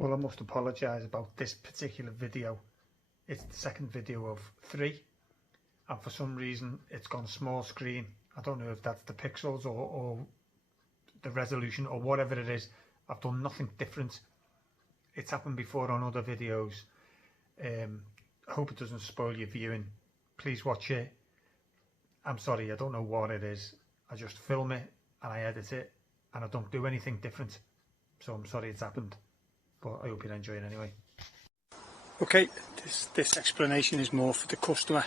Well, I must apologise about this particular video. It's the second video of 3, and for some reason it's gone small screen. I don't know if that's the pixels or the resolution or whatever it is. I've done nothing different. It's happened before on other videos. I hope it doesn't spoil your viewing. Please watch it. I'm sorry, I don't know what it is. I just film it and I edit it and I don't do anything different. So I'm sorry it's happened, but I hope you enjoy it anyway. Okay, this explanation is more for the customer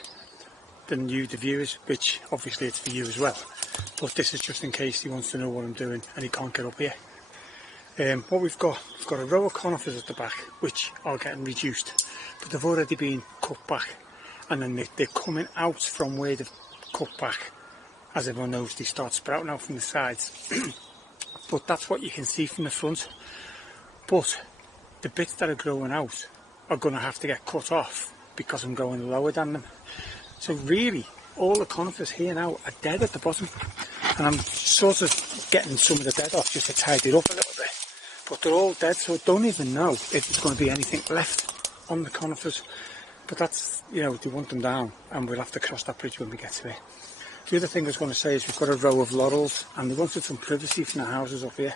than you, the viewers, which obviously it's for you as well. But this is just in case he wants to know what I'm doing and he can't get up here. What we've got a row of conifers at the back, which are getting reduced, but they've already been cut back, and then they're coming out from where they've cut back. As everyone knows, they start sprouting out from the sides. But that's what you can see from the front. But the bits that are growing out are going to have to get cut off because I'm going lower than them. So really, all the conifers here now are dead at the bottom, and I'm sort of getting some of the dead off just to tidy it up a little bit. But they're all dead, so I don't even know if there's going to be anything left on the conifers. But that's, you know, they want them down, and we'll have to cross that bridge when we get to it. The other thing I was going to say is we've got a row of laurels, and they wanted some privacy from the houses up here,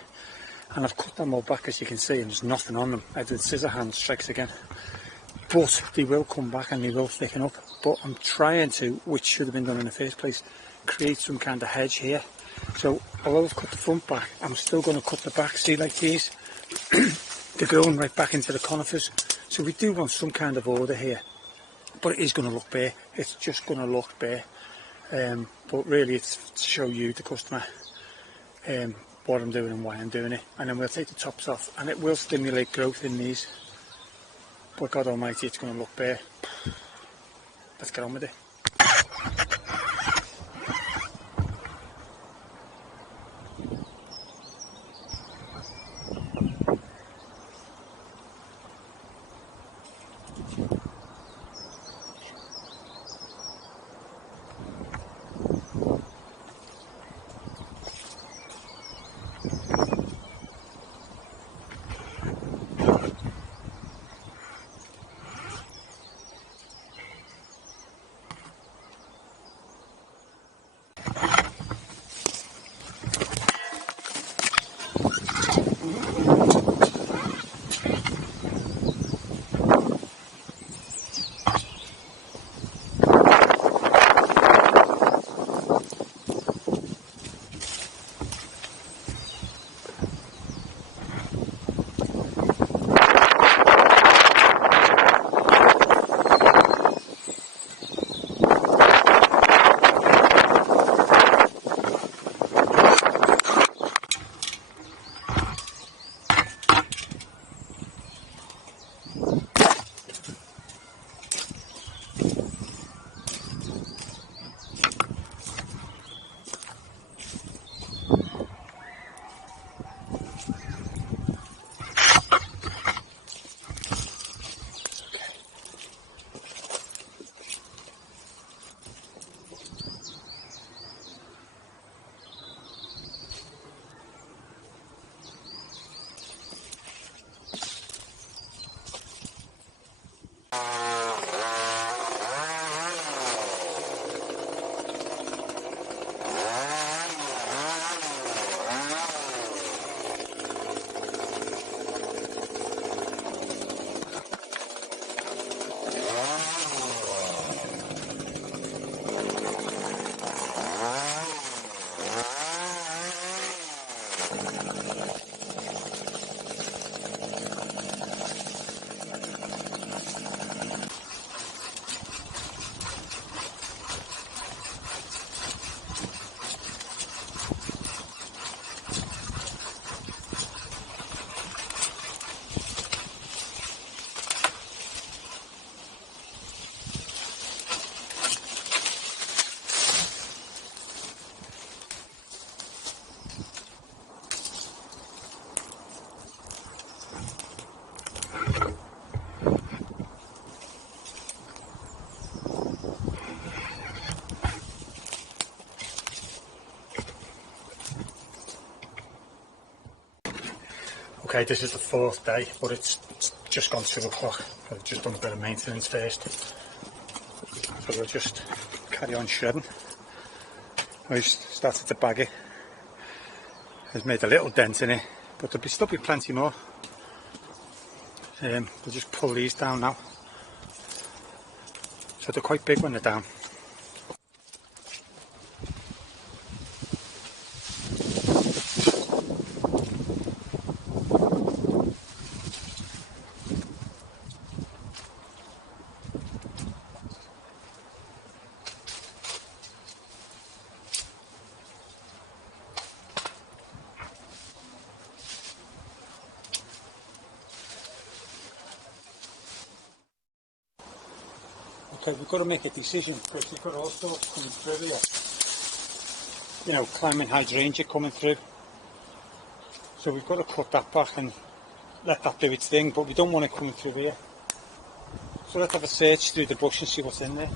and I've cut them all back, as you can see, and there's nothing on them. I did scissor hand strikes again. But they will come back and they will thicken up. But I'm trying to, which should have been done in the first place, create some kind of hedge here. So although I've cut the front back, I'm still going to cut the back. See, like these, they're going right back into the conifers. So we do want some kind of order here, but it is going to look bare. It's just going to look bare. But really it's to show you, the customer, what I'm doing and why I'm doing it. And then we'll take the tops off, and it will stimulate growth in these. But God almighty, it's going to look bare. Let's get on with it. Okay, this is the 4th day, but it's just gone 2 o'clock. I've just done a bit of maintenance first, so we'll just carry on shredding. I started to bag it. It's made a little dent in it, but there'll still be plenty more. We'll just pull these down now, so they're quite big when they're down. Okay, we've got to make a decision because we've got all sorts coming through here. You know, climbing hydrangea coming through. So we've got to cut that back and let that do its thing, but we don't want it coming through here. So let's have a search through the bush and see what's in there.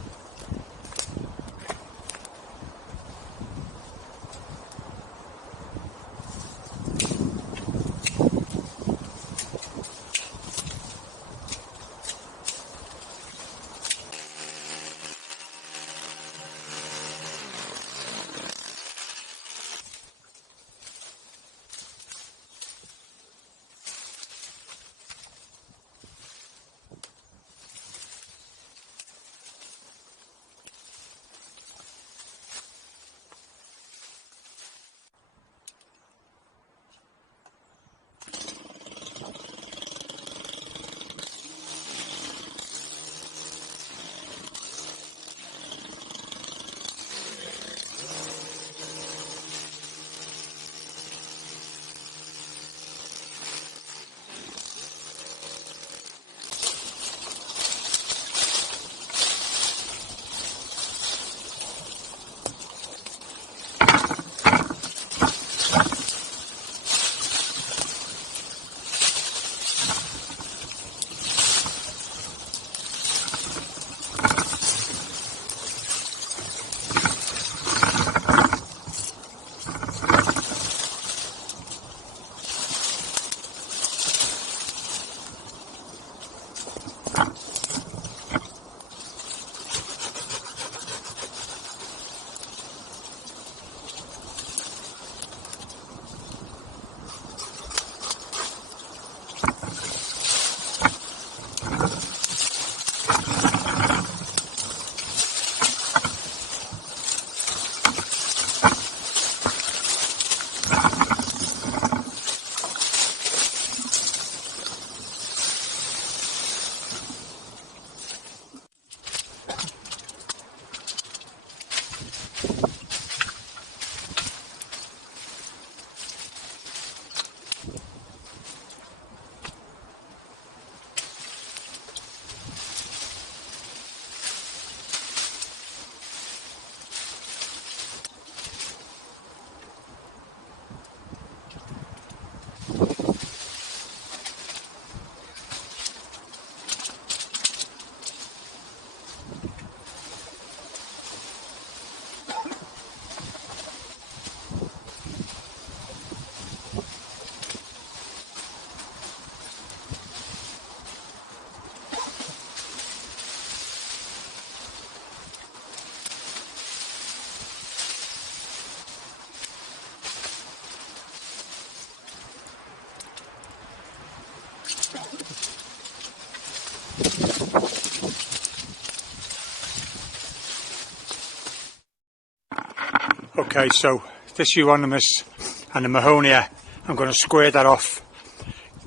Okay, so this euonymus and the Mahonia, I'm going to square that off,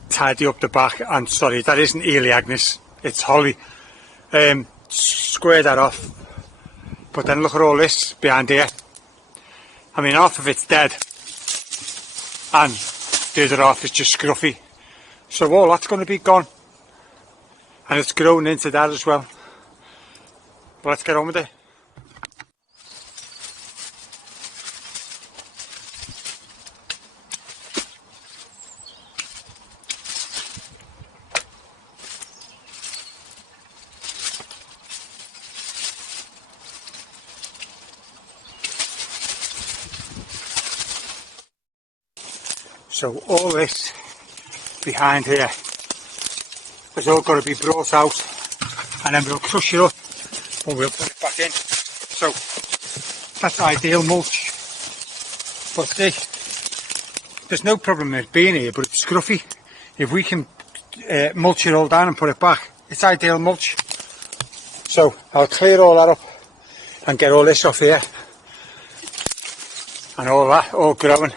tidy up the back, and sorry, that isn't Elaeagnus, it's holly. Square that off, but then look at all this behind here. I mean, half of it's dead, and the other half is just scruffy. So all that's going to be gone, and it's grown into that as well. But let's get on with it. So all this behind here has all got to be brought out, and then we'll crush it up and we'll put it back in. So that's ideal mulch. But see, there's no problem with it being here, but it's scruffy. If we can mulch it all down and put it back, it's ideal mulch. So I'll clear all that up and get all this off here and all that, all growing.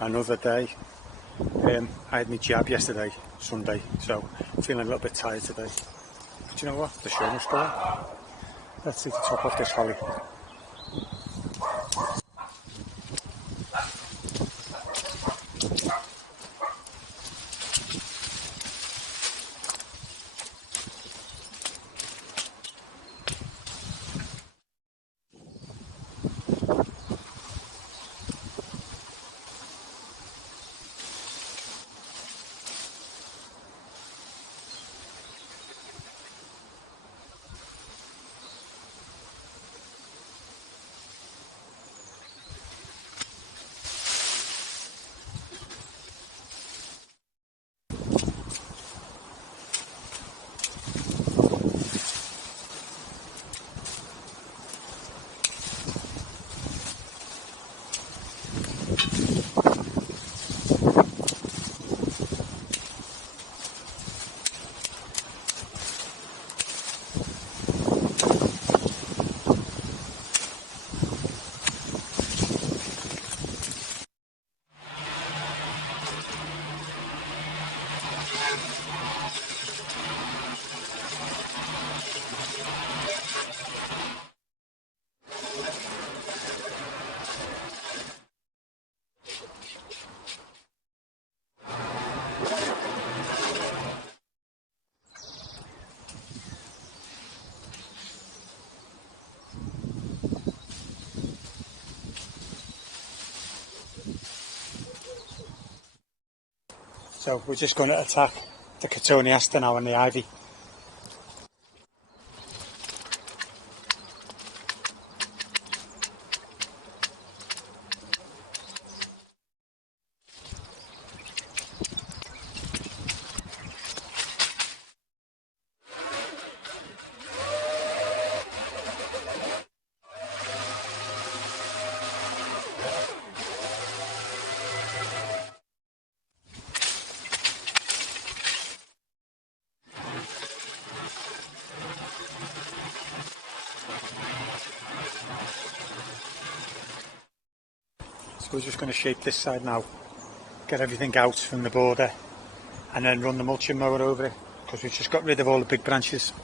another day. I had my jab yesterday, Sunday, so feeling a little bit tired today. But you know what? The show must go on. Let's see the top of this holly. So we're just going to attack the Cotoneaster now and the ivy. So we're just going to shape this side now, get everything out from the border and then run the mulching mower over it because we've just got rid of all the big branches.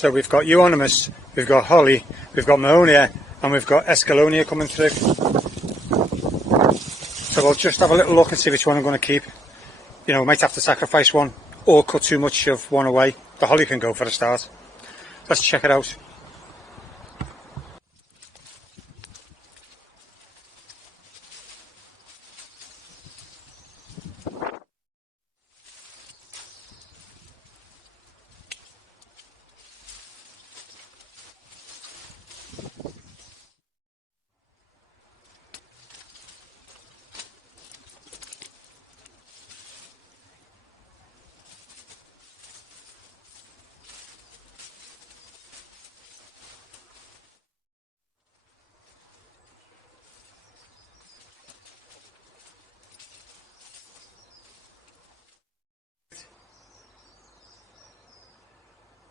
So we've got Euonymus, we've got Holly, we've got Mahonia and we've got Escallonia coming through. So we'll just have a little look and see which one I'm going to keep. You know, we might have to sacrifice one or cut too much of one away. The Holly can go for a start. Let's check it out.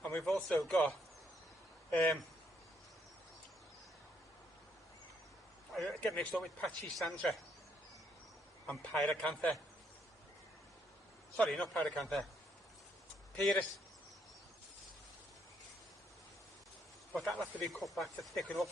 And we've also got I get mixed up with Pachysandra and Pyracantha. Sorry, not Pyracantha. Pyrrhus. But that'll have to be cut back to thicken up.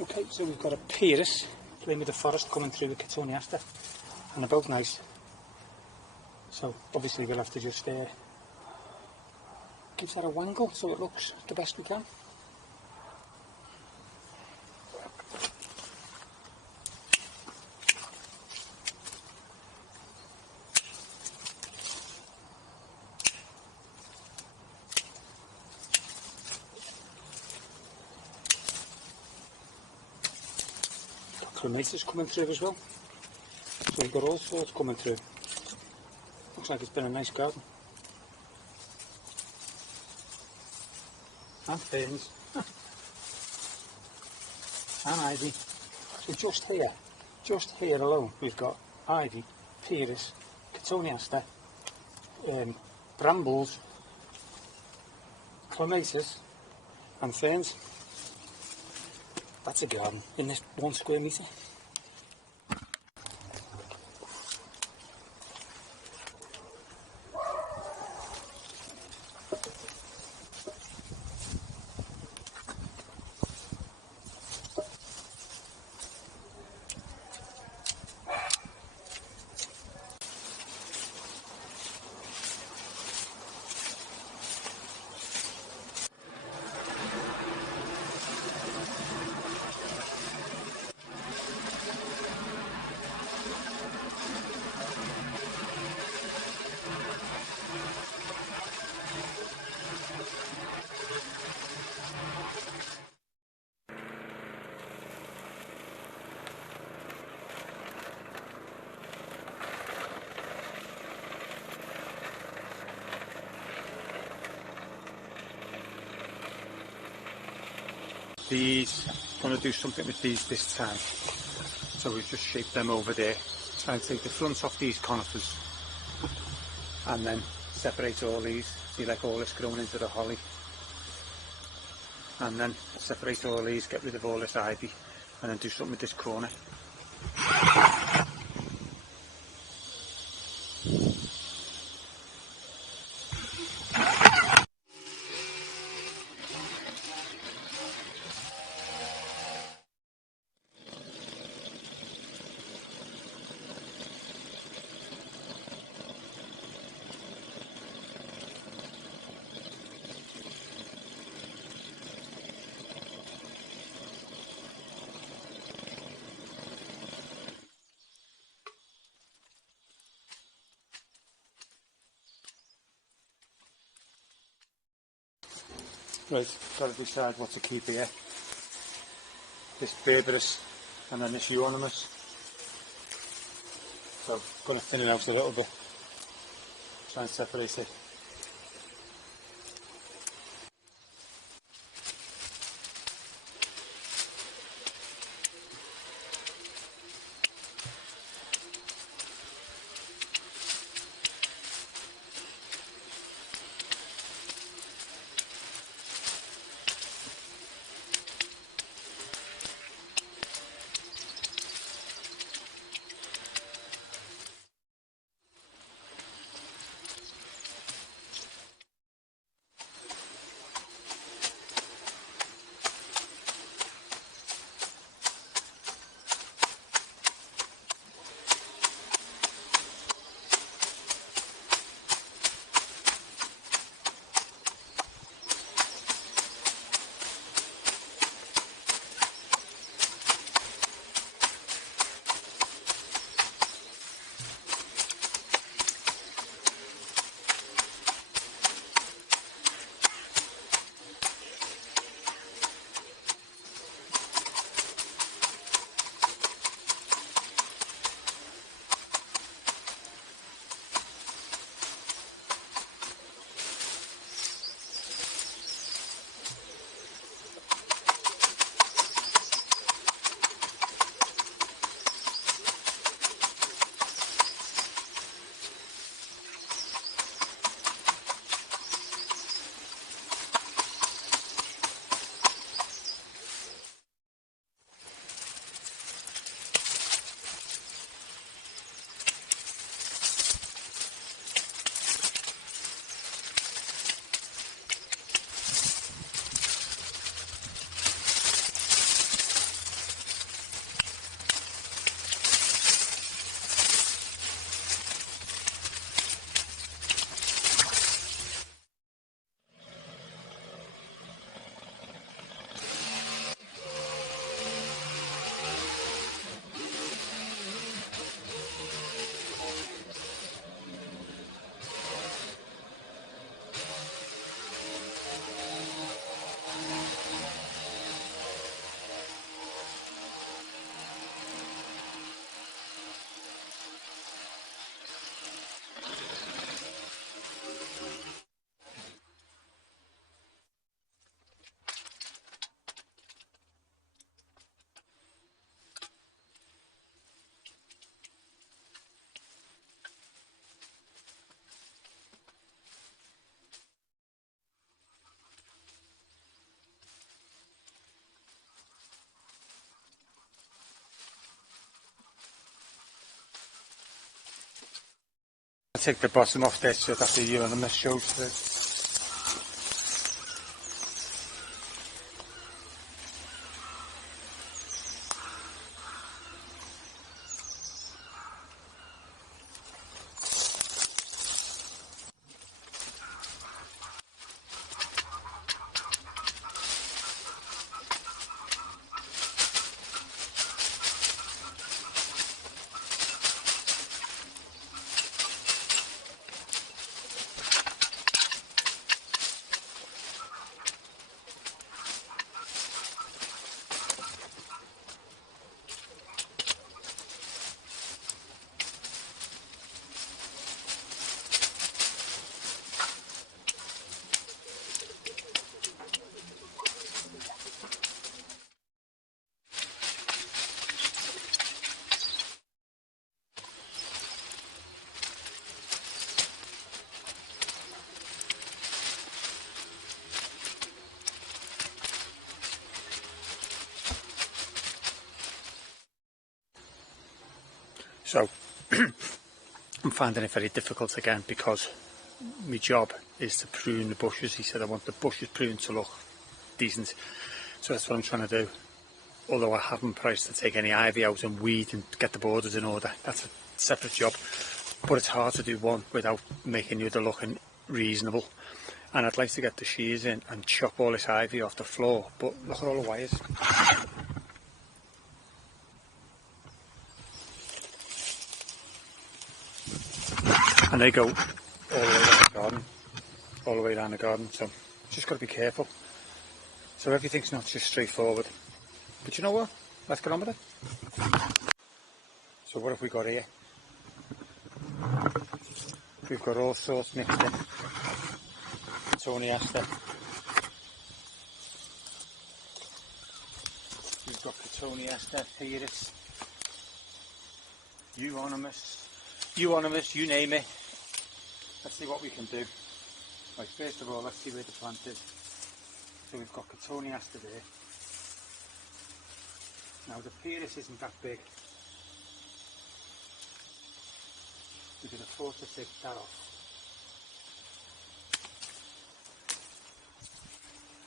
Okay, so we've got a Pyrrhus playing with the forest coming through with Cotoneaster, and they're both nice. So obviously we'll have to just give that a wangle so it looks the best we can. Clematis coming through as well, so we've got all sorts coming through. Looks like it's been a nice garden. And ferns and ivy. So just here alone we've got ivy, Pyrrhus, Cotoneaster, brambles, clematis and ferns. That's a garden in this 1 square metre. These, going to do something with these this time. So we've just shaped them over there. Try and take the front off these conifers and then separate all these. See, like all this growing into the holly. And then separate all these, get rid of all this ivy, and then do something with this corner. Right, got to decide what to keep here. This Berberis and then this Euonymus. So I'm going to thin it out a little bit. Try and separate it. take the bottom off this so that the Euonymus shows through. So I'm finding it very difficult again because my job is to prune the bushes. He said I want the bushes pruned to look decent, so that's what I'm trying to do. Although I haven't priced to take any ivy out and weed and get the borders in order, that's a separate job, but it's hard to do one without making the other looking reasonable. And I'd like to get the shears in and chop all this ivy off the floor, but look at all the wires. And they go all the way around the garden, all the way around the garden, so just got to be careful. So everything's not just straightforward. But you know what? Let's get on with it. So what have we got here? We've got all sorts mixed in. Cotoneaster. We've got Cotoneaster, Pieris, Euonymus, you name it. Let's see what we can do. Right, first of all, let's see where the plant is. So we've got Cotoneaster there. Now the Pieris isn't that big. We can afford to take that off.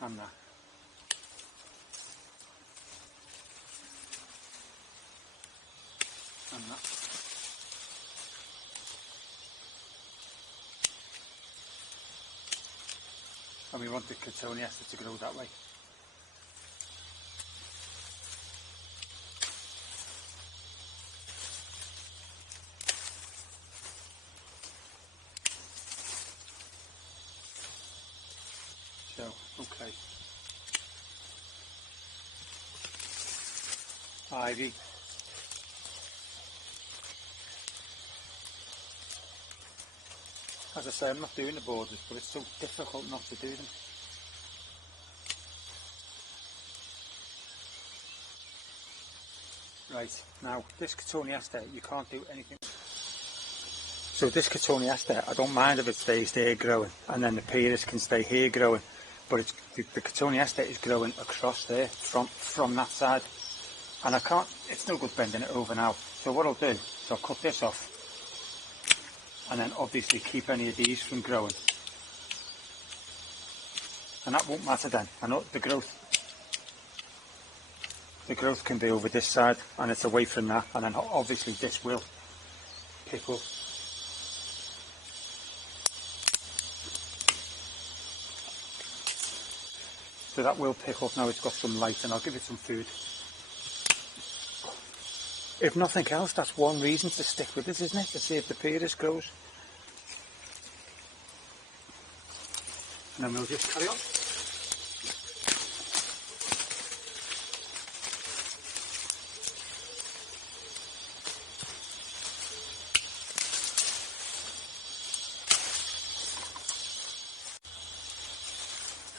And that. And that. And we want the Cotoneaster to grow that way. So, okay. Ivy. As I say, I'm not doing the borders, but it's so difficult not to do them. Right, now this Cotoneaster, you can't do anything. So this Cotoneaster, I don't mind if it stays there growing, and then the Pieris can stay here growing, but it's, the Cotoneaster is growing across there from that side, and I can't, it's no good bending it over now. So what I'll do is I'll cut this off, and then obviously keep any of these from growing, and that won't matter then. I know the growth can be over this side, and it's away from that, and then obviously this will pick up. So that will pick up now. It's got some light, and I'll give it some food. If nothing else, that's one reason to stick with it, isn't it? To see if the Pieris grows. And then we'll just carry on.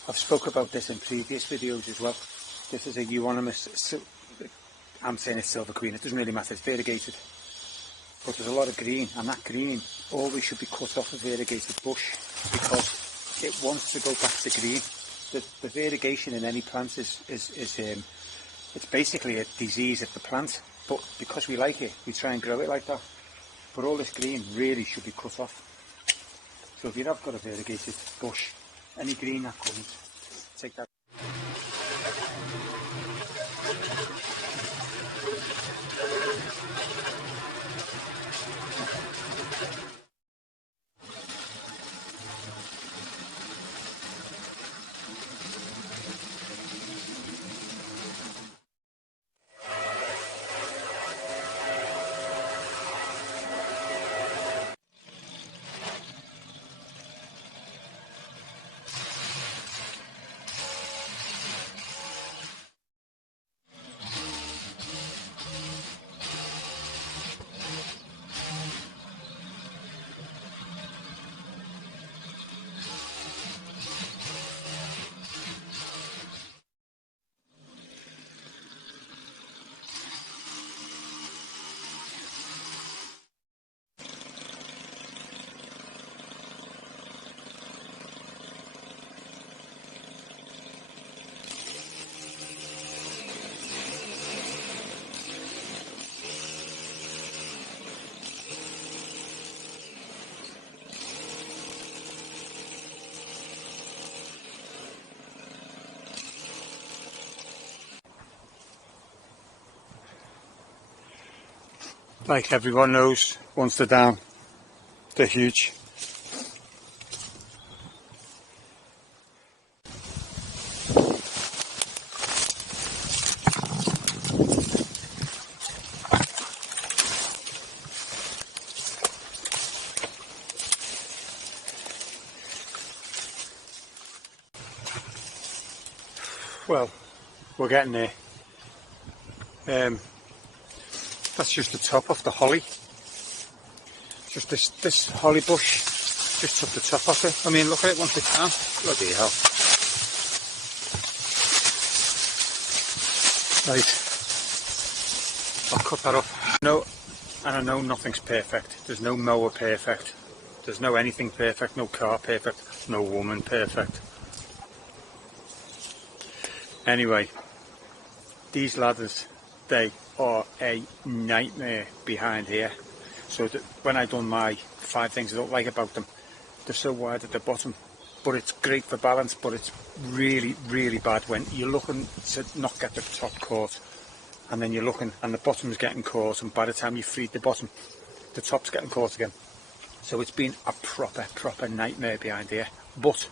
I've spoke about this in previous videos as well. This is a Euonymus, I'm saying it's silver queen, it doesn't really matter, it's variegated. But there's a lot of green, and that green always should be cut off a variegated bush because it wants to go back to green. The variegation in any plant is it's basically a disease of the plant, but because we like it, we try and grow it like that. But all this green really should be cut off. So if you have got a variegated bush, any green that comes, take that. Like everyone knows, once they're down, they're huge. Well, we're getting there. That's just the top of the holly. Just this holly bush just took the top off it. I mean, look at it once it's down. Bloody hell. Right. I'll cut that off. No, and I know nothing's perfect. There's no mower perfect. There's no anything perfect. No car perfect. No woman perfect. Anyway, these ladders, they are a nightmare behind here. So that when I done my 5 things I don't like about them, they're so wide at the bottom, but it's great for balance, but it's really, really bad when you're looking to not get the top caught, and then you're looking and the bottom's getting caught, and by the time you freed the bottom, the top's getting caught again. So it's been a proper nightmare behind here. But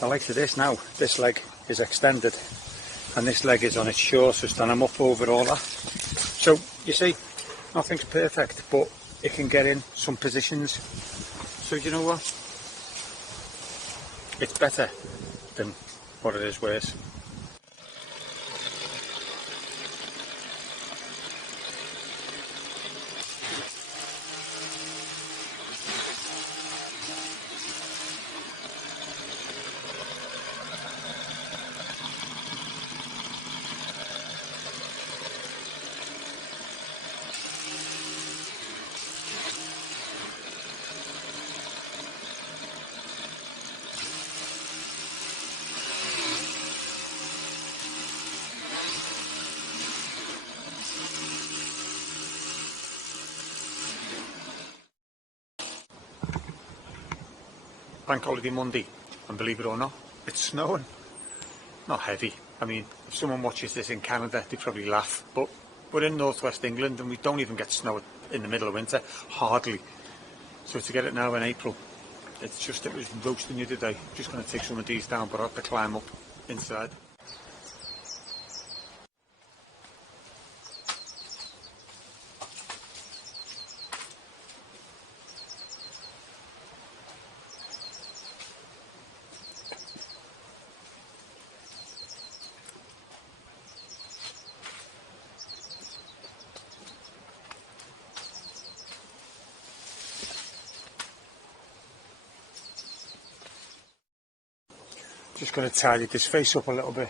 I like to this now, this leg is extended and this leg is on its shortest, and I'm up over all that. So you see, nothing's perfect, but it can get in some positions. So you know what? It's better than what it is worse. Bank holiday Monday, and believe it or not, it's snowing. Not heavy. I mean, if someone watches this in Canada, they probably laugh, but we're in northwest England and we don't even get snow in the middle of winter, hardly. So to get it now in April, it's just, it was roasting you today. Just going to take some of these down, but I have to climb up inside. Just going to tidy this face up a little bit.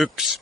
Oops.